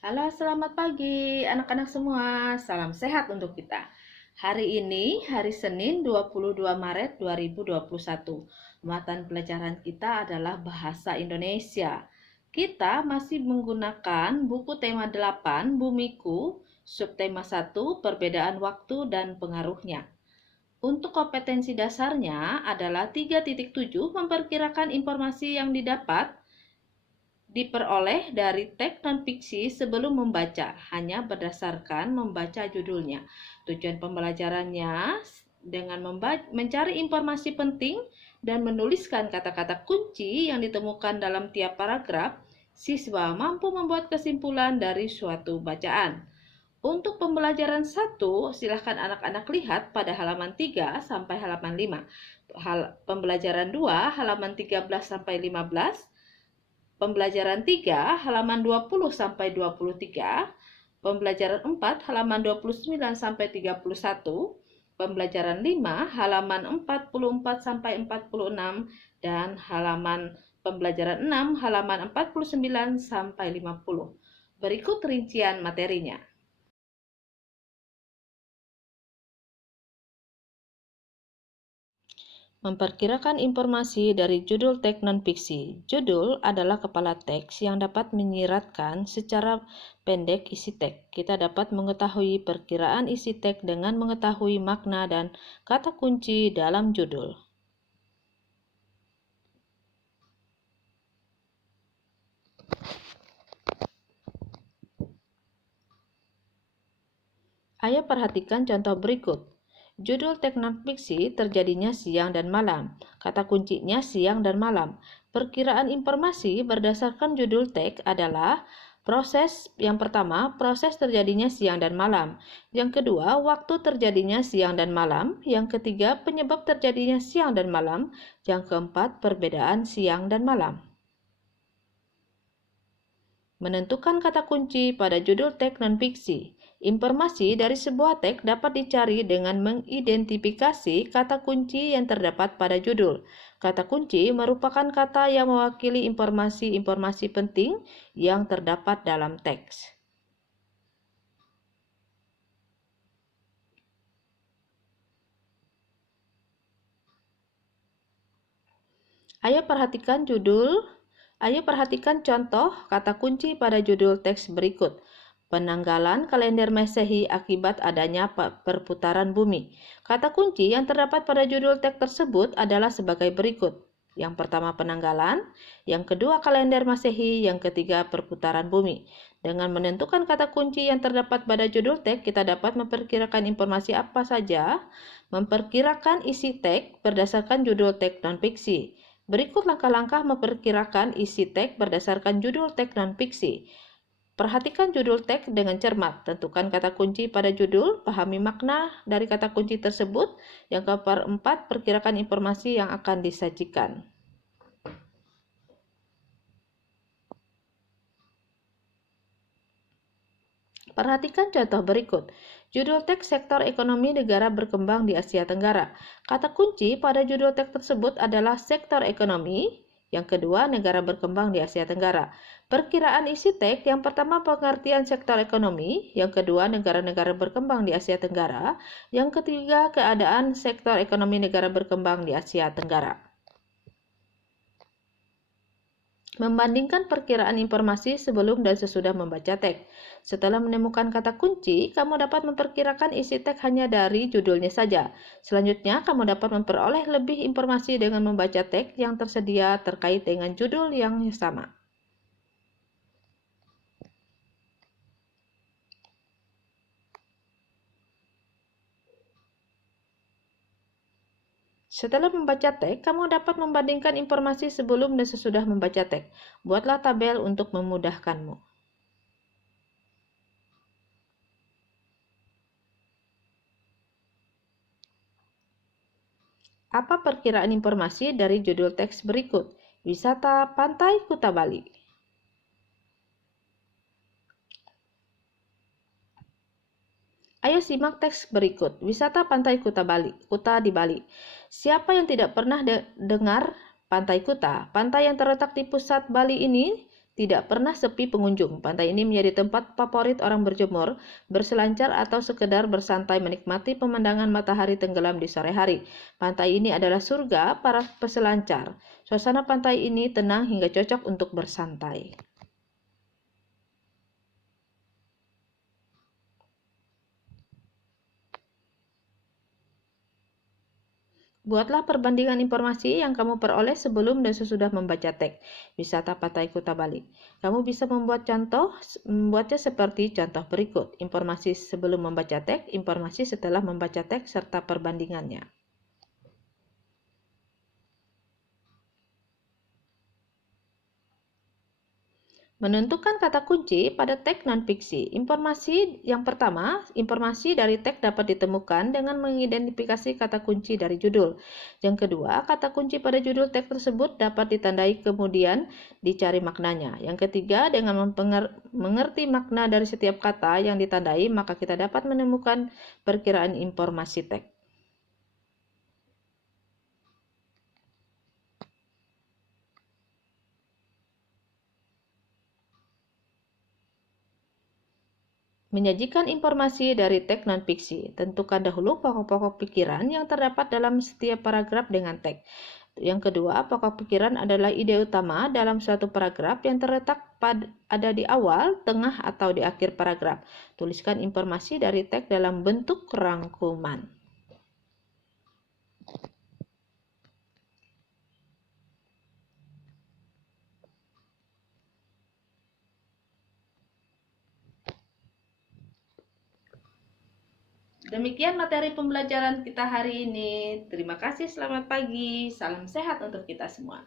Halo, selamat pagi anak-anak semua. Salam sehat untuk kita. Hari ini hari Senin 22 Maret 2021. Matan pelajaran kita adalah Bahasa Indonesia. Kita masih menggunakan buku tema 8 Bumiku, subtema 1 Perbedaan Waktu dan Pengaruhnya. Untuk kompetensi dasarnya adalah 3.7 memperkirakan informasi yang diperoleh dari teks non-fiksi sebelum membaca, hanya berdasarkan membaca judulnya. Tujuan pembelajarannya dengan mencari informasi penting dan menuliskan kata-kata kunci yang ditemukan dalam tiap paragraf, siswa mampu membuat kesimpulan dari suatu bacaan. Untuk pembelajaran 1, silahkan anak-anak lihat pada halaman 3 sampai halaman 5. Pembelajaran 2, halaman 13 sampai 15. Pembelajaran 3 halaman 20 sampai 23, pembelajaran 4 halaman 29 sampai 31, pembelajaran 5 halaman 44 sampai 46 dan pembelajaran 6 halaman 49 sampai 50. Berikut rincian materinya. Memperkirakan informasi dari judul teks non-fiksi. Judul adalah kepala teks yang dapat menyiratkan secara pendek isi teks. Kita dapat mengetahui perkiraan isi teks dengan mengetahui makna dan kata kunci dalam judul. Ayo perhatikan contoh berikut. Judul teks non-fiksi terjadinya siang dan malam. Kata kuncinya siang dan malam. Perkiraan informasi berdasarkan judul teks adalah yang pertama, proses terjadinya siang dan malam. Yang kedua, waktu terjadinya siang dan malam. Yang ketiga, penyebab terjadinya siang dan malam. Yang keempat, perbedaan siang dan malam. Menentukan kata kunci pada judul teks non-fiksi. Informasi dari sebuah teks dapat dicari dengan mengidentifikasi kata kunci yang terdapat pada judul. Kata kunci merupakan kata yang mewakili informasi-informasi penting yang terdapat dalam teks. Ayo perhatikan contoh kata kunci pada judul teks berikut. Penanggalan kalender Masehi akibat adanya perputaran bumi. Kata kunci yang terdapat pada judul teks tersebut adalah sebagai berikut. Yang pertama penanggalan, yang kedua kalender Masehi, yang ketiga perputaran bumi. Dengan menentukan kata kunci yang terdapat pada judul teks, kita dapat memperkirakan informasi apa saja. Memperkirakan isi teks berdasarkan judul teks non-fiksi. Berikut langkah-langkah memperkirakan isi teks berdasarkan judul teks non-fiksi. Perhatikan judul teks dengan cermat. Tentukan kata kunci pada judul, pahami makna dari kata kunci tersebut. Yang keempat, perkirakan informasi yang akan disajikan. Perhatikan contoh berikut. Judul teks sektor ekonomi negara berkembang di Asia Tenggara. Kata kunci pada judul teks tersebut adalah sektor ekonomi. Yang kedua, negara berkembang di Asia Tenggara. Perkiraan isi teks, yang pertama pengertian sektor ekonomi, yang kedua negara-negara berkembang di Asia Tenggara, yang ketiga keadaan sektor ekonomi negara berkembang di Asia Tenggara. Membandingkan perkiraan informasi sebelum dan sesudah membaca teks. Setelah menemukan kata kunci, kamu dapat memperkirakan isi teks hanya dari judulnya saja. Selanjutnya, kamu dapat memperoleh lebih informasi dengan membaca teks yang tersedia terkait dengan judul yang sama. Setelah membaca teks, kamu dapat membandingkan informasi sebelum dan sesudah membaca teks. Buatlah tabel untuk memudahkanmu. Apa perkiraan informasi dari judul teks berikut? Wisata Pantai Kuta Bali. Ayo simak teks berikut. Wisata Pantai Kuta Bali. Kuta di Bali. Siapa yang tidak pernah dengar Pantai Kuta? Pantai yang terletak di pusat Bali ini tidak pernah sepi pengunjung. Pantai ini menjadi tempat favorit orang berjemur, berselancar, atau sekedar bersantai menikmati pemandangan matahari tenggelam di sore hari. Pantai ini adalah surga para peselancar. Suasana pantai ini tenang hingga cocok untuk bersantai. Buatlah perbandingan informasi yang kamu peroleh sebelum dan sesudah membaca teks wisata Pantai Kuta Bali. Kamu bisa membuatnya seperti contoh berikut. Informasi sebelum membaca teks, informasi setelah membaca teks, serta perbandingannya. Menentukan kata kunci pada teks non-fiksi. Informasi yang pertama, informasi dari teks dapat ditemukan dengan mengidentifikasi kata kunci dari judul. Yang kedua, kata kunci pada judul teks tersebut dapat ditandai kemudian dicari maknanya. Yang ketiga, dengan mengerti makna dari setiap kata yang ditandai, maka kita dapat menemukan perkiraan informasi teks. Menyajikan informasi dari teks non-fiksi. Tentukan dahulu pokok-pokok pikiran yang terdapat dalam setiap paragraf dengan teks. Yang kedua, pokok pikiran adalah ide utama dalam suatu paragraf yang terletak ada di awal, tengah, atau di akhir paragraf. Tuliskan informasi dari teks dalam bentuk rangkuman. Demikian materi pembelajaran kita hari ini. Terima kasih, selamat pagi. Salam sehat untuk kita semua.